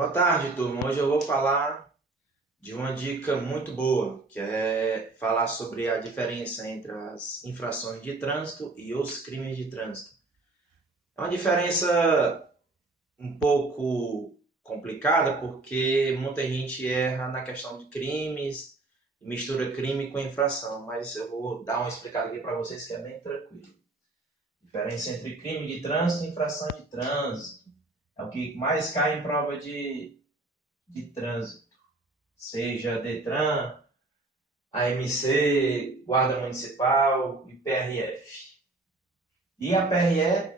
Boa tarde, turma. Hoje eu vou falar de uma dica muito boa, que é falar sobre a diferença entre as infrações de trânsito e os crimes de trânsito. É uma diferença um pouco complicada porque muita gente erra na questão de crimes, mistura crime com infração, mas eu vou dar uma explicada aqui para vocês que é bem tranquilo. Diferença entre crime de trânsito e infração de trânsito. É o que mais cai em prova de trânsito, seja Detran, AMC, Guarda Municipal e PRF. E a PRE,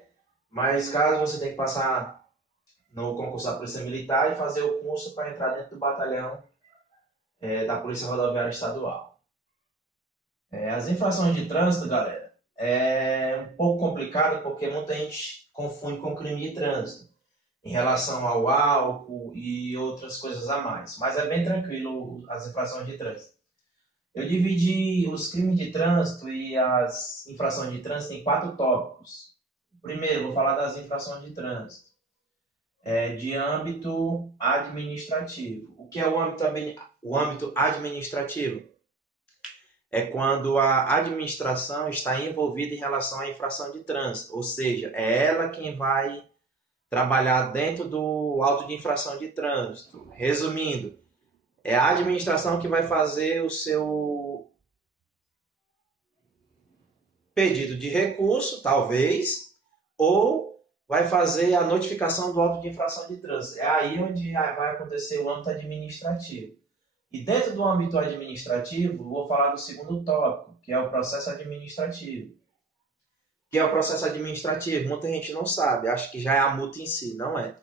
mas caso você tenha que passar no concurso da Polícia Militar e fazer o curso para entrar dentro do batalhão da Polícia Rodoviária Estadual. As infrações de trânsito, galera, é um pouco complicado porque muita gente confunde com crime de trânsito em relação ao álcool e outras coisas a mais. Mas é bem tranquilo as infrações de trânsito. Eu dividi os crimes de trânsito e as infrações de trânsito em 4 tópicos. Primeiro, vou falar das infrações de trânsito, de âmbito administrativo. O que é o âmbito administrativo? É quando a administração está envolvida em relação à infração de trânsito, ou seja, é ela quem vai trabalhar dentro do auto de infração de trânsito. Resumindo, é a administração que vai fazer o seu pedido de recurso, talvez, ou vai fazer a notificação do auto de infração de trânsito. É aí onde vai acontecer o âmbito administrativo. E dentro do âmbito administrativo, vou falar do segundo tópico, que é o processo administrativo. O que é o processo administrativo? Muita gente não sabe, acha que já é a multa em si, não é.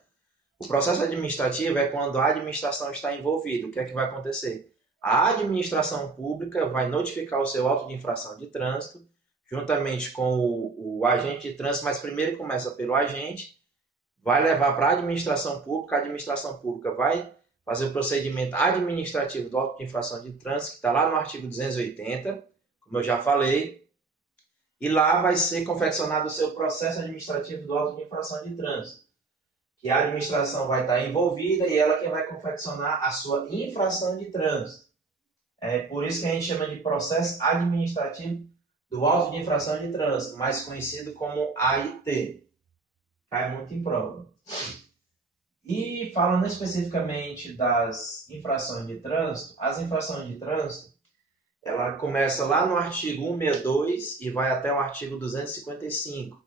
O processo administrativo é quando a administração está envolvida. O que é que vai acontecer? A administração pública vai notificar o seu auto de infração de trânsito, juntamente com o agente de trânsito, mas primeiro começa pelo agente, vai levar para a administração pública vai fazer o procedimento administrativo do auto de infração de trânsito, que está lá no artigo 280, como eu já falei, e lá vai ser confeccionado o seu processo administrativo do auto de infração de trânsito, que a administração vai estar envolvida e ela quem vai confeccionar a sua infração de trânsito. É por isso que a gente chama de processo administrativo do auto de infração de trânsito, mais conhecido como AIT. Cai muito em prova. E falando especificamente das infrações de trânsito, as infrações de trânsito, ela começa lá no artigo 162 e vai até o artigo 255.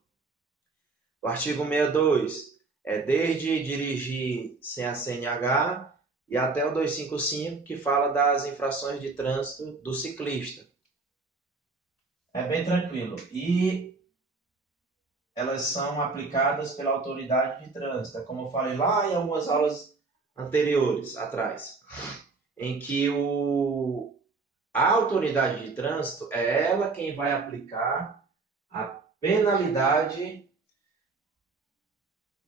O artigo 162 é desde dirigir sem a CNH e até o 255, que fala das infrações de trânsito do ciclista. É bem tranquilo. E elas são aplicadas pela autoridade de trânsito, como eu falei lá em algumas aulas anteriores, atrás, em que a autoridade de trânsito é ela quem vai aplicar a penalidade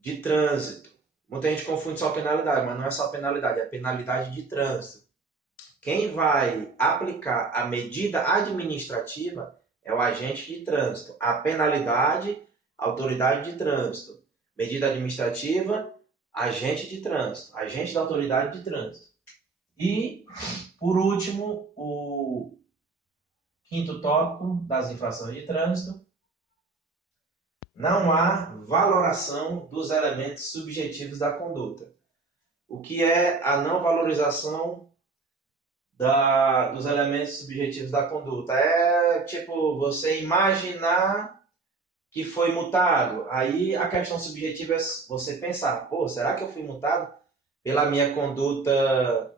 de trânsito. Muita gente confunde só penalidade, mas não é só penalidade, é penalidade de trânsito. Quem vai aplicar a medida administrativa é o agente de trânsito. A penalidade, autoridade de trânsito. Medida administrativa, agente de trânsito. Agente da autoridade de trânsito. E, por último, o quinto tópico das infrações de trânsito. Não há valoração dos elementos subjetivos da conduta. O que é a não valorização dos elementos subjetivos da conduta? É tipo você imaginar que foi multado. Aí a questão subjetiva é você pensar, pô, será que eu fui multado pela minha conduta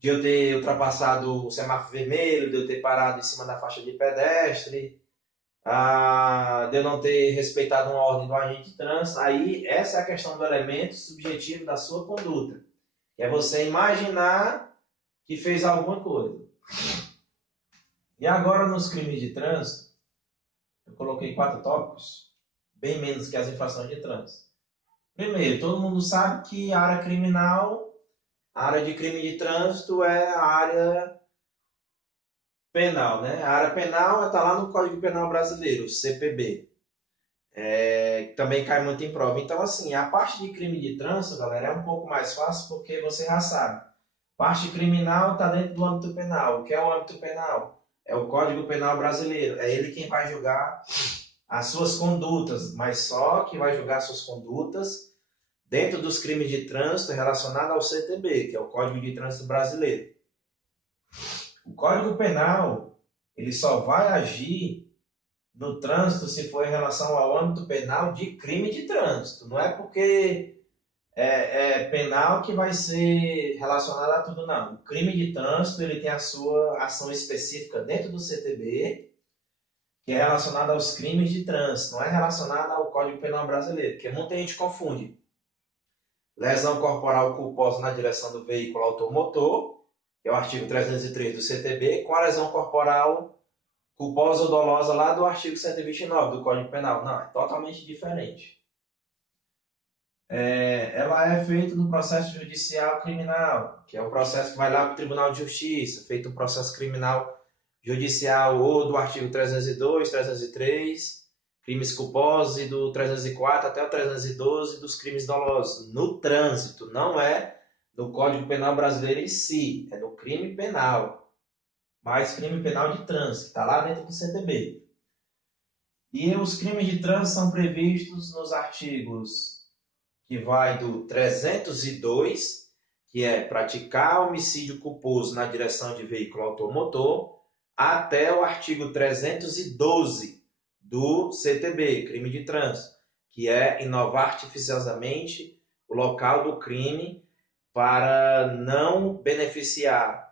de eu ter ultrapassado o semáforo vermelho, de eu ter parado em cima da faixa de pedestre, de eu não ter respeitado uma ordem do agente de trânsito? Aí essa é a questão do elemento subjetivo da sua conduta. Que é você imaginar que fez alguma coisa. E agora nos crimes de trânsito, eu coloquei 4 tópicos, bem menos que as infrações de trânsito. Primeiro, todo mundo sabe que a área criminal, a área de crime de trânsito é a área penal, né? A área penal está lá no Código Penal Brasileiro, CPB. também cai muito em prova. Então, assim, a parte de crime de trânsito, galera, é um pouco mais fácil porque você já sabe. Parte criminal está dentro do âmbito penal. O que é o âmbito penal? É o Código Penal brasileiro. É ele quem vai julgar as suas condutas, mas só que vai julgar suas condutas dentro dos crimes de trânsito relacionados ao CTB, que é o Código de Trânsito Brasileiro. O Código Penal, ele só vai agir no trânsito se for em relação ao âmbito penal de crime de trânsito. Não é porque é penal que vai ser relacionado a tudo, não. O crime de trânsito ele tem a sua ação específica dentro do CTB, que é relacionada aos crimes de trânsito, não é relacionada ao Código Penal brasileiro, porque muita gente confunde lesão corporal culposa na direção do veículo automotor, que é o artigo 303 do CTB, com a lesão corporal culposa ou dolosa lá do artigo 129 do Código Penal. Não, é totalmente diferente. Ela é feita no processo judicial criminal, que é o processo que vai lá para o Tribunal de Justiça, feito um processo criminal judicial ou do artigo 302, 303, crimes culposos, e do 304 até o 312 dos crimes dolosos, no trânsito, não é no Código Penal brasileiro em si, é no crime penal, mas crime penal de trânsito, que está lá dentro do CTB. E os crimes de trânsito são previstos nos artigos que vai do 302, que é praticar homicídio culposo na direção de veículo automotor, até o artigo 312 do CTB, crime de trânsito, que é inovar artificiosamente o local do crime para não beneficiar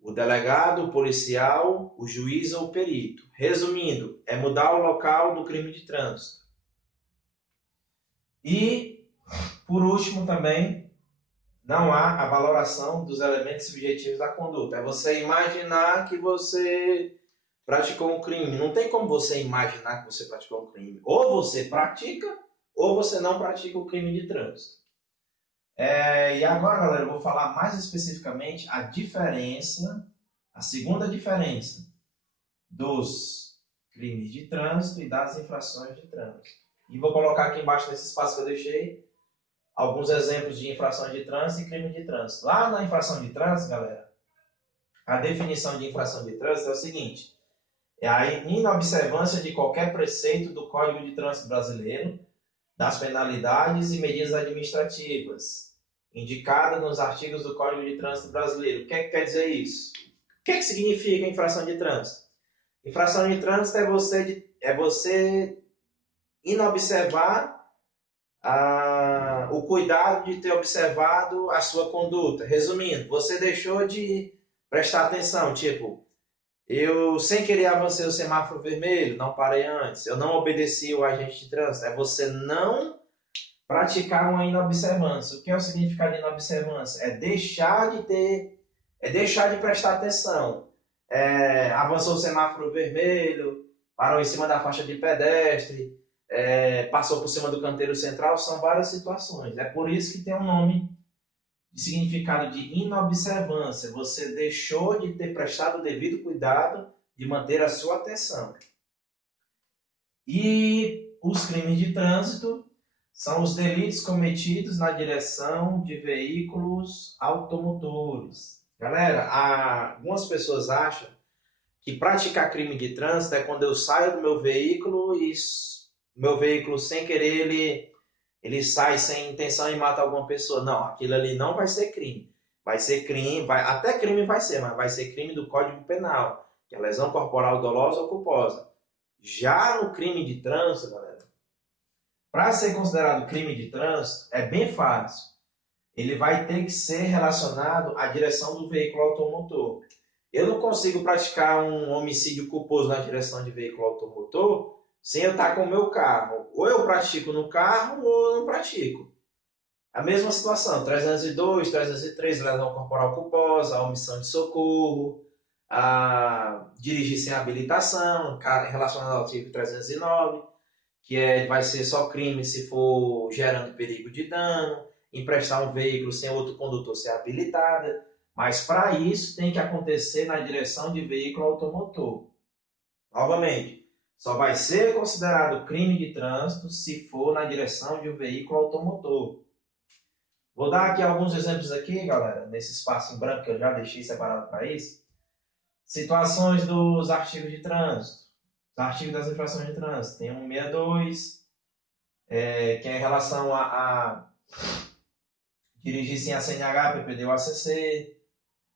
o delegado, o policial, o juiz ou o perito. Resumindo, é mudar o local do crime de trânsito. E por último, também, não há a valoração dos elementos subjetivos da conduta. É você imaginar que você praticou um crime. Não tem como você imaginar que você praticou um crime. Ou você pratica, ou você não pratica o crime de trânsito. E agora, galera, eu vou falar mais especificamente a diferença, a segunda diferença dos crimes de trânsito e das infrações de trânsito. E vou colocar aqui embaixo nesse espaço que eu deixei alguns exemplos de infrações de trânsito e crime de trânsito. Lá na infração de trânsito, galera, a definição de infração de trânsito é o seguinte: é a inobservância de qualquer preceito do Código de Trânsito Brasileiro, das penalidades e medidas administrativas, indicada nos artigos do Código de Trânsito Brasileiro. O que quer dizer isso? O que significa infração de trânsito? Infração de trânsito é você inobservar o cuidado de ter observado a sua conduta. Resumindo, você deixou de prestar atenção, tipo, eu sem querer avancei o semáforo vermelho, não parei antes, eu não obedeci o agente de trânsito. É você não praticar uma inobservância. O que é o significado de inobservância? É deixar de prestar atenção. Avançou o semáforo vermelho, parou em cima da faixa de pedestre, passou por cima do canteiro central, são várias situações. É por isso que tem um nome de significado de inobservância. Você deixou de ter prestado o devido cuidado de manter a sua atenção. E os crimes de trânsito são os delitos cometidos na direção de veículos automotores. Galera, algumas pessoas acham que praticar crime de trânsito é quando eu saio do meu veículo e meu veículo sem querer ele sai sem intenção e mata alguma pessoa. Não, aquilo ali não vai ser crime. Vai ser crime, até crime vai ser, mas vai ser crime do Código Penal, que é lesão corporal dolosa ou culposa. Já no crime de trânsito, galera, para ser considerado crime de trânsito, é bem fácil. Ele vai ter que ser relacionado à direção do veículo automotor. Eu não consigo praticar um homicídio culposo na direção de veículo automotor sem eu estar com o meu carro. Ou eu pratico no carro ou eu não pratico. A mesma situação, 302, 303, lesão corporal culposa, a omissão de socorro, a dirigir sem habilitação, relacionado ao artigo 309, que vai ser só crime se for gerando perigo de dano, emprestar um veículo sem outro condutor ser habilitada, mas para isso tem que acontecer na direção de veículo automotor. Novamente, Só vai ser considerado crime de trânsito se for na direção de um veículo automotor. Vou dar aqui alguns exemplos aqui, galera, nesse espaço em branco que eu já deixei separado para isso. Situações dos artigos de trânsito. Os artigos das infrações de trânsito. Tem 162, que é em relação a dirigir sem a CNH, PPD ou ACC.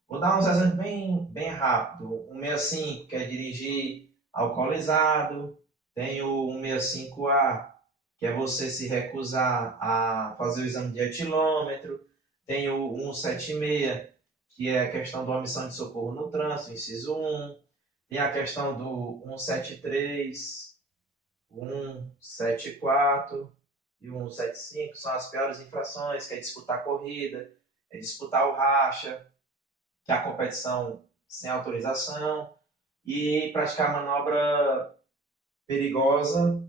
Vou dar uns exemplos bem rápido. 165, que é dirigir alcoolizado. Tem o 165A, que é você se recusar a fazer o exame de etilômetro. Tem o 176, que é a questão da omissão de socorro no trânsito, inciso 1. Tem a questão do 173, 174 e 175, são as piores infrações, que é disputar corrida, é disputar o racha, que é a competição sem autorização, e praticar manobra perigosa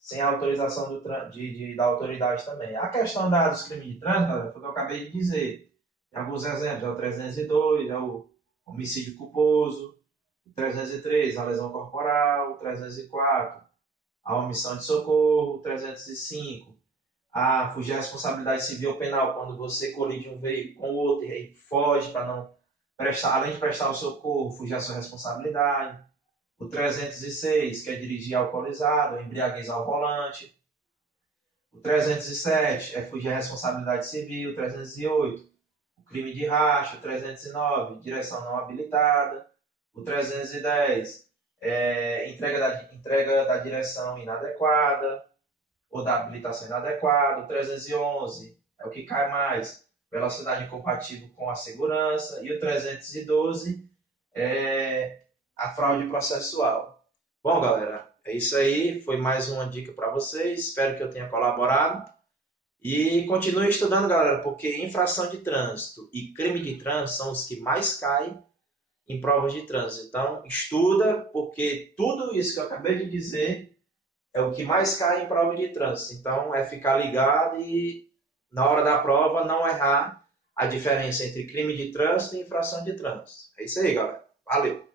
sem autorização da autoridade também. A questão dos crimes de trânsito, foi o que eu acabei de dizer. Tem alguns exemplos, é o 302, é o homicídio culposo, o 303, a lesão corporal, o 304, a omissão de socorro, o 305, a fugir à responsabilidade civil ou penal, quando você colide um veículo com outro e aí foge para não prestar, além de prestar o socorro, fugir à sua responsabilidade. O 306, que é dirigir alcoolizado, embriaguez ao volante. O 307 é fugir à responsabilidade civil. O 308, o crime de racha. O 309, direção não habilitada. O 310, entrega da direção inadequada ou da habilitação inadequada. O 311 é o que cai mais, velocidade incompatível com a segurança. E o 312 é a fraude processual. Bom, galera, é isso aí. Foi mais uma dica para vocês. Espero que eu tenha colaborado. E continue estudando, galera, porque infração de trânsito e crime de trânsito são os que mais caem em provas de trânsito. Então, estuda, porque tudo isso que eu acabei de dizer é o que mais cai em prova de trânsito. Então, é ficar ligado e, na hora da prova, não errar a diferença entre crime de trânsito e infração de trânsito. É isso aí, galera. Valeu!